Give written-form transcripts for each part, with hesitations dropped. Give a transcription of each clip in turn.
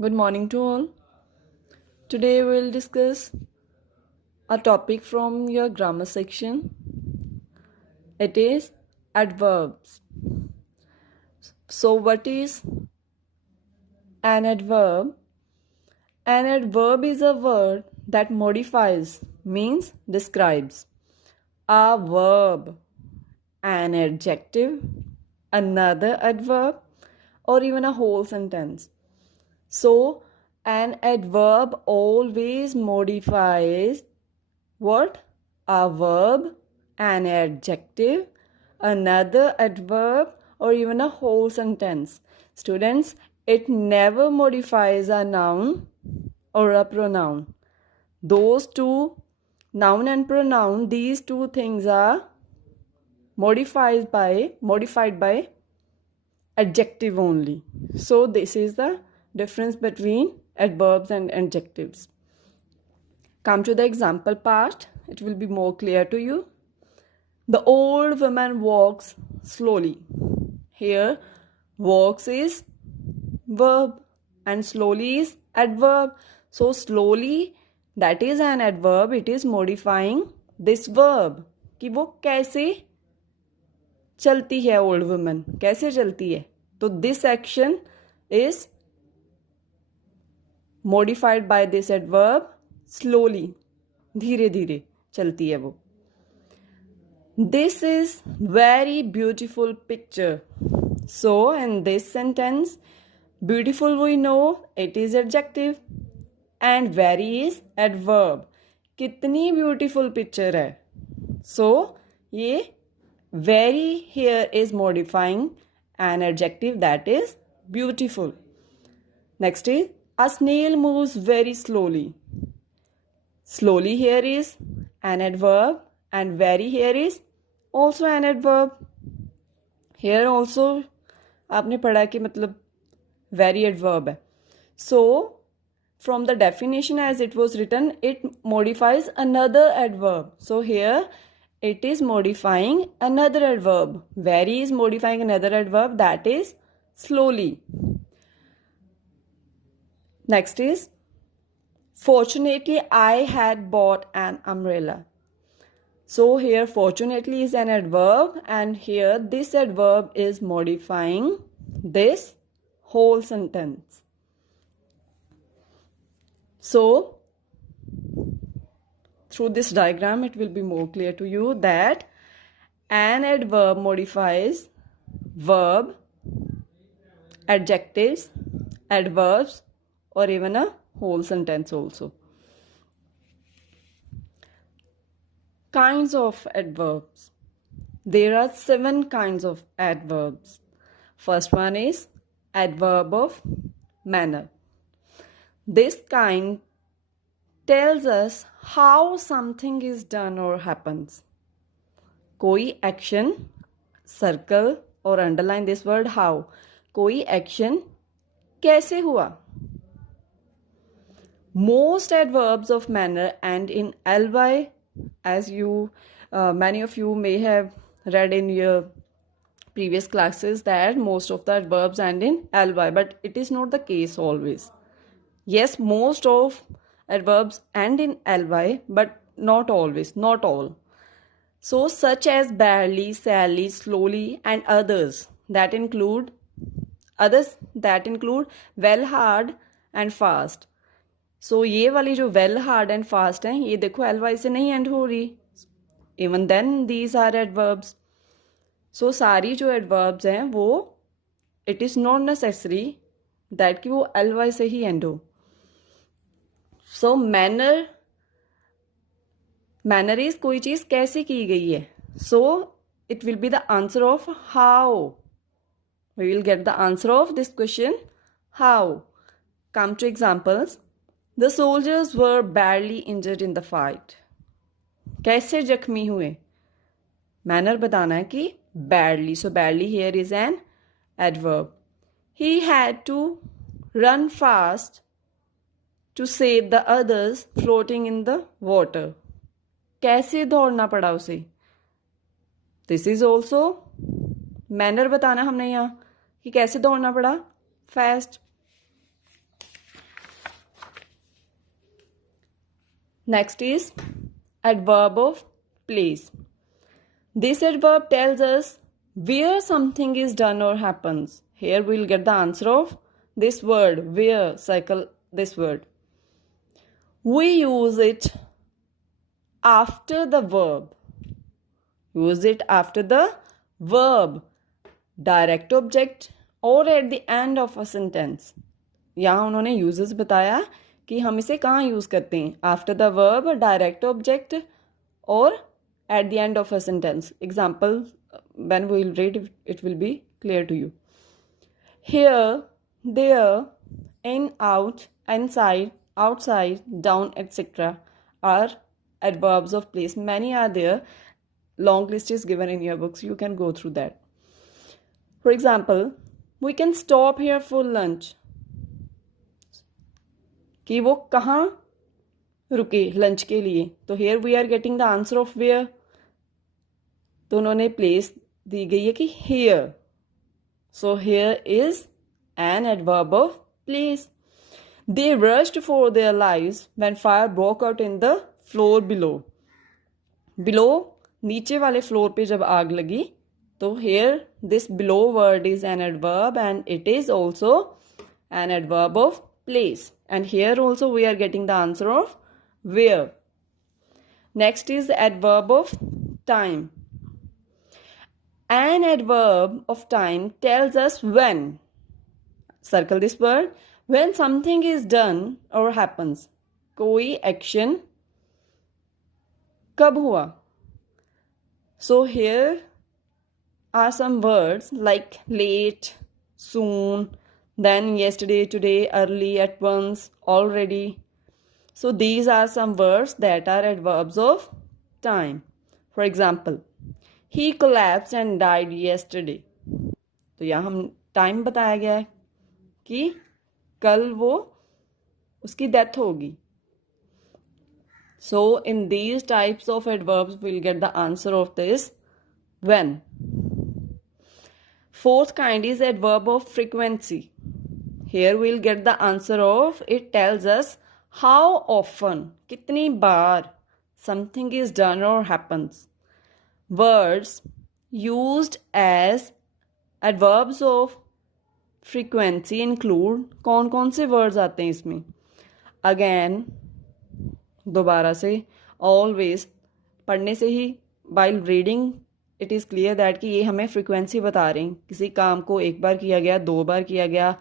Good morning to all. Today we will discuss a topic from your grammar section. It is adverbs. So, what is an adverb? An adverb is a word that modifies, means describes. A verb, an adjective, another adverb, or even a whole sentence. So, an adverb always modifies what? A verb, an adjective, another adverb, or even a whole sentence. Students, it never modifies a noun or a pronoun. Those two, noun and pronoun, these two things are modified by adjective only. So this is the difference between adverbs and adjectives. Come to the example part, it will be more clear to you. The old woman walks slowly. Here, walks is verb and slowly is adverb. So, slowly, that is an adverb. It is modifying this verb. कि वो कैसे चलती है old woman, कैसे चलती है. तो this action is modified by this adverb slowly. धीरे धीरे चलती है वो. This is very beautiful picture. So in this sentence, beautiful we know it is adjective and very is adverb. कितनी beautiful picture है. So ये very here is modifying an adjective that is beautiful. Next is a snail moves very slowly. Slowly here is an adverb and very here is also an adverb. Here also आपने पढ़ा कि मतलब very adverb है. So from the definition as it was written, it modifies another adverb. So here it is modifying another adverb. Very is modifying another adverb, that is slowly. Next is fortunately I had bought an umbrella. So here fortunately is an adverb and here this adverb is modifying this whole sentence. So through this diagram it will be more clear to you that an adverb modifies verb, adjectives, adverbs, or even a whole sentence also. Kinds of adverbs. There are 7 kinds of adverbs. First one is adverb of manner. This kind tells us how something is done or happens. कोई action, circle or underline this word how. कोई action कैसे हुआ. Most adverbs of manner end in ly, as you many of you may have read in your previous classes that most of the adverbs end in ly, but it is not the case always. Yes, most of adverbs end in ly, but not always, not all. So such as barely, sadly, slowly, and others that include well, hard and fast. So ये वाली जो well, hard and fast हैं, ये देखो ly से नहीं end हो रही. Even then these are adverbs. So सारी जो adverbs हैं वो it is not necessary that कि वो ly से ही end हो. So manner is कोई चीज़ कैसे की गई है. So it will be the answer of how. We will get the answer of this question how. Come to examples. The soldiers were badly injured in the fight. कैसे जख्मी हुए. Manner बताना है कि badly. So badly here is an adverb. He had to run fast to save the others floating in the water. कैसे दौड़ना पड़ा उसे. This is also manner बताना हमने यहाँ कि कैसे दौड़ना पड़ा. Fast. Next is adverb of place. This adverb tells us where something is done or happens. Here we'll get the answer of this word, where. Circle this word. We use it after the verb. Use it after the verb, direct object or at the end of a sentence. यहाँ उन्होंने uses बताया कि हम इसे कहाँ use करते हैं, after the verb, direct object और at the end of a sentence. Example, when we will read it will be clear to you. Here, there, in, out, inside, outside, down, etc. are adverbs of place. Many are there. Long list is given in your books. You can go through that. For example, we can stop here for lunch. कि वो कहाँ रुके lunch के लिए, तो here we are getting the answer of where. तो उन्होंने place दी गई है कि here. So here is an adverb of place. They rushed for their lives when fire broke out in the floor below. Below नीचे वाले floor पे जब आग लगी, तो here this below word is an adverb and it is also an adverb of place. And here also we are getting the answer of where. Next is the adverb of time. An adverb of time tells us when. Circle this word. When something is done or happens. कोई action कब हुआ. So here are some words like late, soon, then, yesterday, today, early, at once, already. So these are some words that are adverbs of time. For example, he collapsed and died yesterday. तो यहाँ हम time बताया गया है कि कल वो उसकी डेथ होगी. So in these types of adverbs we'll get the answer of this when. Fourth kind is adverb of frequency. Here we'll get the answer of, it tells us how often, कितनी बार something is done or happens. Words used as adverbs of frequency include, कौन कौन से words आते हैं इसमें. Again, दोबारा से, always, पढ़ने से ही while reading it is clear that कि ये हमें frequency बता रहे हैं. किसी काम को एक बार किया गया, दो बार किया गया,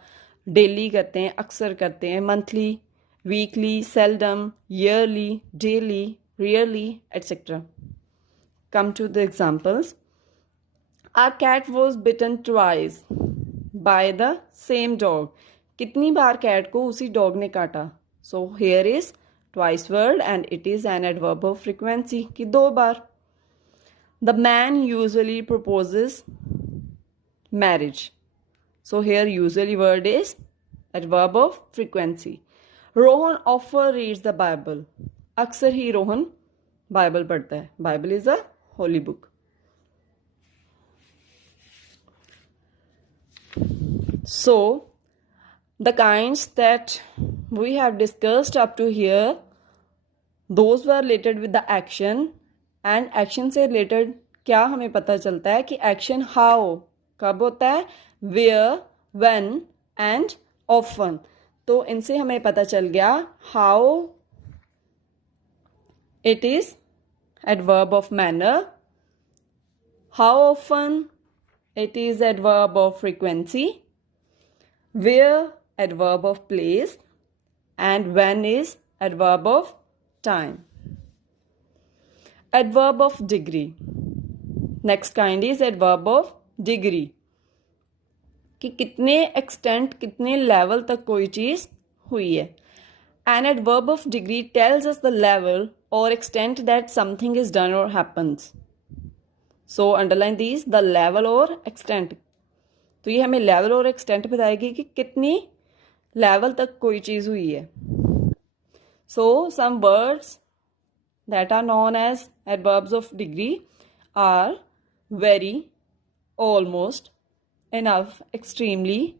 डेली करते हैं, अक्सर करते हैं, monthly, weekly, seldom, yearly, daily, rarely, etc. Come to the examples. Our cat was bitten twice by the same dog. कितनी बार कैट को उसी डॉग ने काटा. So here is twice word and it is an adverb of frequency कि दो बार. The man usually proposes marriage. So here usually word is adverb of frequency. Rohan often reads the Bible. अक्सर ही Rohan Bible पढ़ता है. Bible is a holy book. So the kinds that we have discussed up to here, those were related with the action. And action से related क्या हमें पता चलता है कि action how कब होता है, where, when and often. तो इनसे हमें पता चल गया how it is adverb of manner, how often it is adverb of frequency, where adverb of place, and when is adverb of time. Adverb of degree. Next kind is adverb of degree. कि कितने extent, कितने level तक कोई चीज़ हुई है. An adverb of degree tells us the level or extent that something is done or happens. So underline these, the level or extent. तो ये हमें level और extent बताएगी कि कितनी level तक कोई चीज़ हुई है. So some words that are known as adverbs of degree are very, almost, enough, extremely,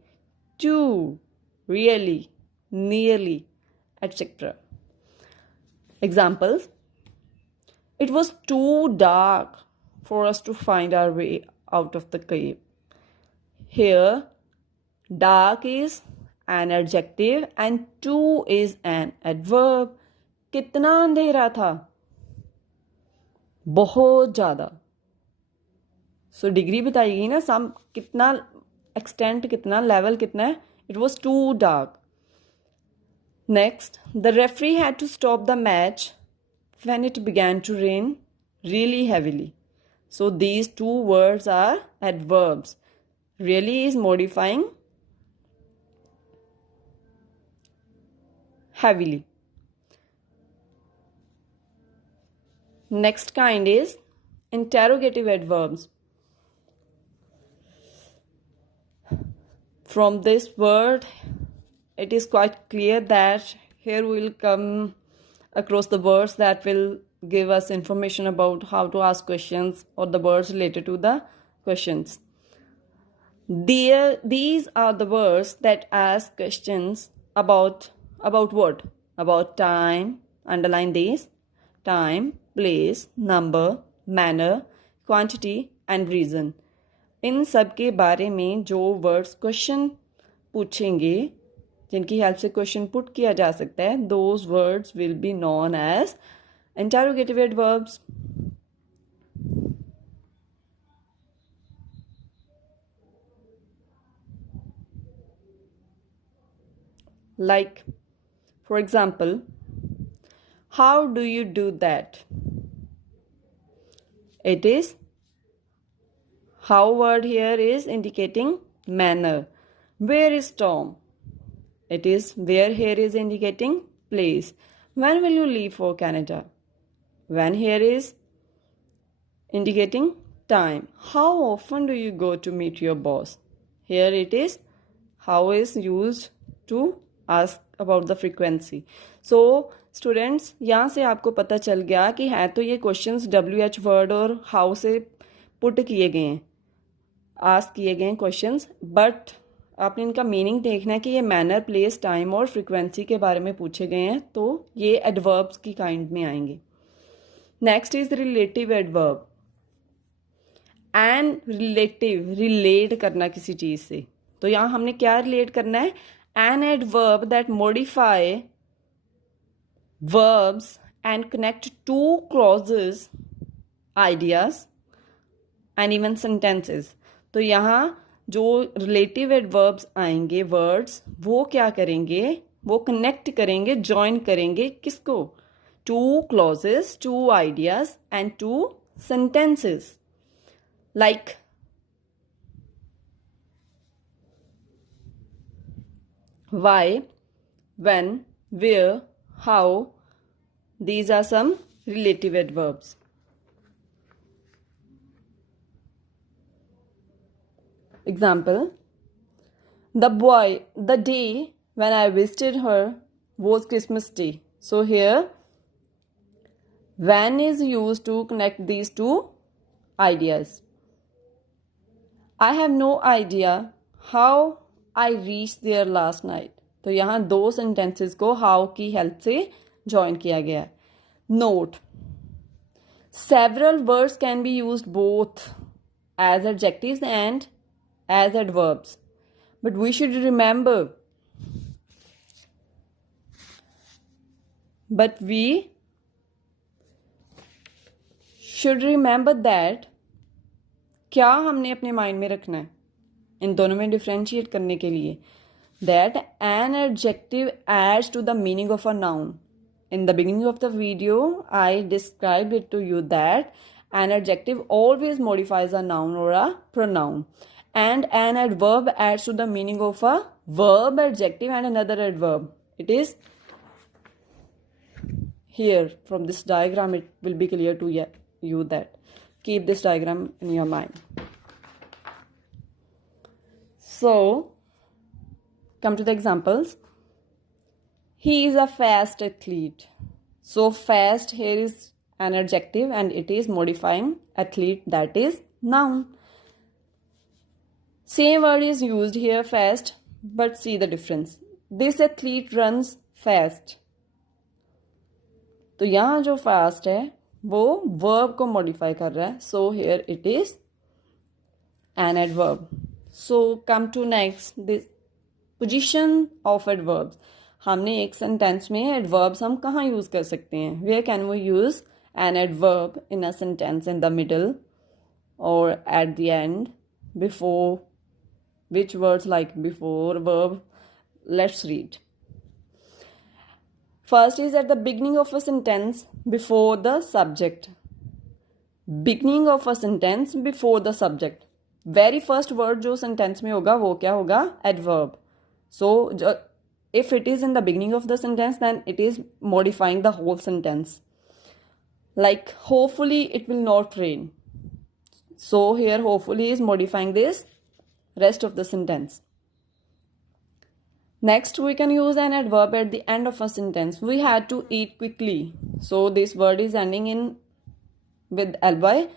too, really, nearly, etc. Examples: it was too dark for us to find our way out of the cave. Here, dark is an adjective and too is an adverb. कितना अंधेरा था? बहुत ज़्यादा. So degree बताएगी ना, सम कितना, extent कितना, level कितना है. It was too dark. Next, the referee had to stop the match when it began to rain really heavily. So these two words are adverbs. Really is modifying heavily. Next kind is interrogative adverbs. From this word, it is quite clear that here we will come across the words that will give us information about how to ask questions or the words related to the questions. These are the words that ask questions about what? About time, underline these, time, place, number, manner, quantity and reason. इन सब के बारे में जो words question पूछेंगे, जिनकी help से question put किया जा सकता है, those words will be known as interrogative adverbs. Like, for example, how do you do that? It is, how word here is indicating manner. Where is Tom? It is, where here is indicating place. When will you leave for Canada? When here is indicating time. How often do you go to meet your boss? Here it is, how is used to ask about the frequency. So students, यहाँ से आपको पता चल गया कि है तो ये क्वेश्चंस WH वर्ड और हाउ से पुट किए गए हैं, आस्क किए गए क्वेश्चंस, बट आपने इनका मीनिंग देखना है कि ये मैनर, प्लेस, टाइम और फ्रीक्वेंसी के बारे में पूछे गए हैं, तो ये एडवर्ब्स की काइंड में आएंगे. Next is relative adverb. And relative, relate करना किसी चीज से. तो यहाँ हमने क्या रिलेट करना है? An adverb that modify verbs and connect two clauses, ideas and even sentences. तो यहाँ जो रिलेटिव एडवर्ब्स आएंगे, वर्ड्स, वो क्या करेंगे? वो कनेक्ट करेंगे, जॉइन करेंगे किसको? Two clauses, two ideas and two sentences. Like why, when, where, how. These are some relative adverbs. Example: the day when I visited her was Christmas Day. So here when is used to connect these two ideas. I have no idea how I reached there last night. तो यहाँ दो sentences को how की help से join किया गया है. Note: several words can be used both as adjectives and as adverbs, but we should remember that क्या हमने अपने माइंड में रखना है इन दोनों में डिफ्रेंशिएट करने के लिए, that an adjective adds to the meaning of a noun. In the beginning of the video, I described it to you that an adjective always modifies a noun or a pronoun, and an adverb adds to the meaning of a verb, adjective and another adverb. It is here from this diagram. It will be clear to you that. Keep this diagram in your mind. So come to the examples. He is a fast athlete. So fast here is an adjective and it is modifying athlete, that is noun. Same word is used here, fast, but see the difference. This athlete runs fast. तो यहाँ जो fast है वो verb को modify कर रहा है, so here it is an adverb. So come to next, this position of adverbs. हमने एक सेंटेंस में एडवर्ब्स हम कहाँ यूज़ कर सकते हैं? Where can we use an adverb in a sentence? In the middle or at the end, before. Which words like before verb? Let's read. First is at the beginning of a sentence before the subject. Beginning of a sentence before the subject. Very first word जो sentence में होगा वो क्या होगा? Adverb. So if it is in the beginning of the sentence, then it is modifying the whole sentence. Like hopefully it will not rain. So here hopefully is modifying this rest of the sentence. Next we can use an adverb at the end of a sentence. We had to eat quickly. So this word is ending in with ly.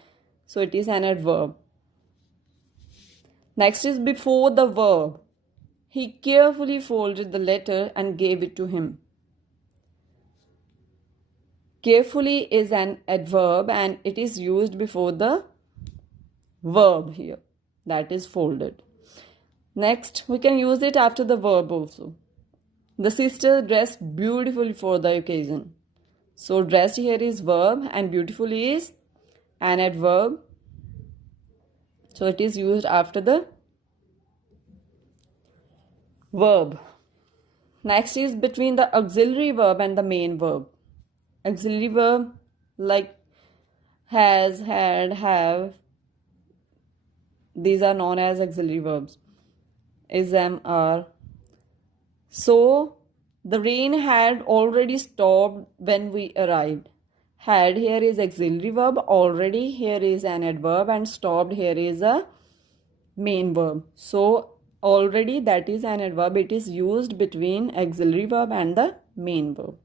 So it is an adverb. Next is before the verb. He carefully folded the letter and gave it to him. Carefully is an adverb and it is used before the verb here, that is folded. Next we can use it after the verb also. The sister dressed beautifully for the occasion. So dressed here is verb and beautifully is an adverb, so it is used after the verb. Next is between the auxiliary verb and the main verb. Auxiliary verb like has, had, have, these are known as auxiliary verbs. Is, am, are. So the rain had already stopped when we arrived. Had here is auxiliary verb, already here is an adverb, and stopped here is a main verb. So already, that is an adverb. It is used between auxiliary verb and the main verb.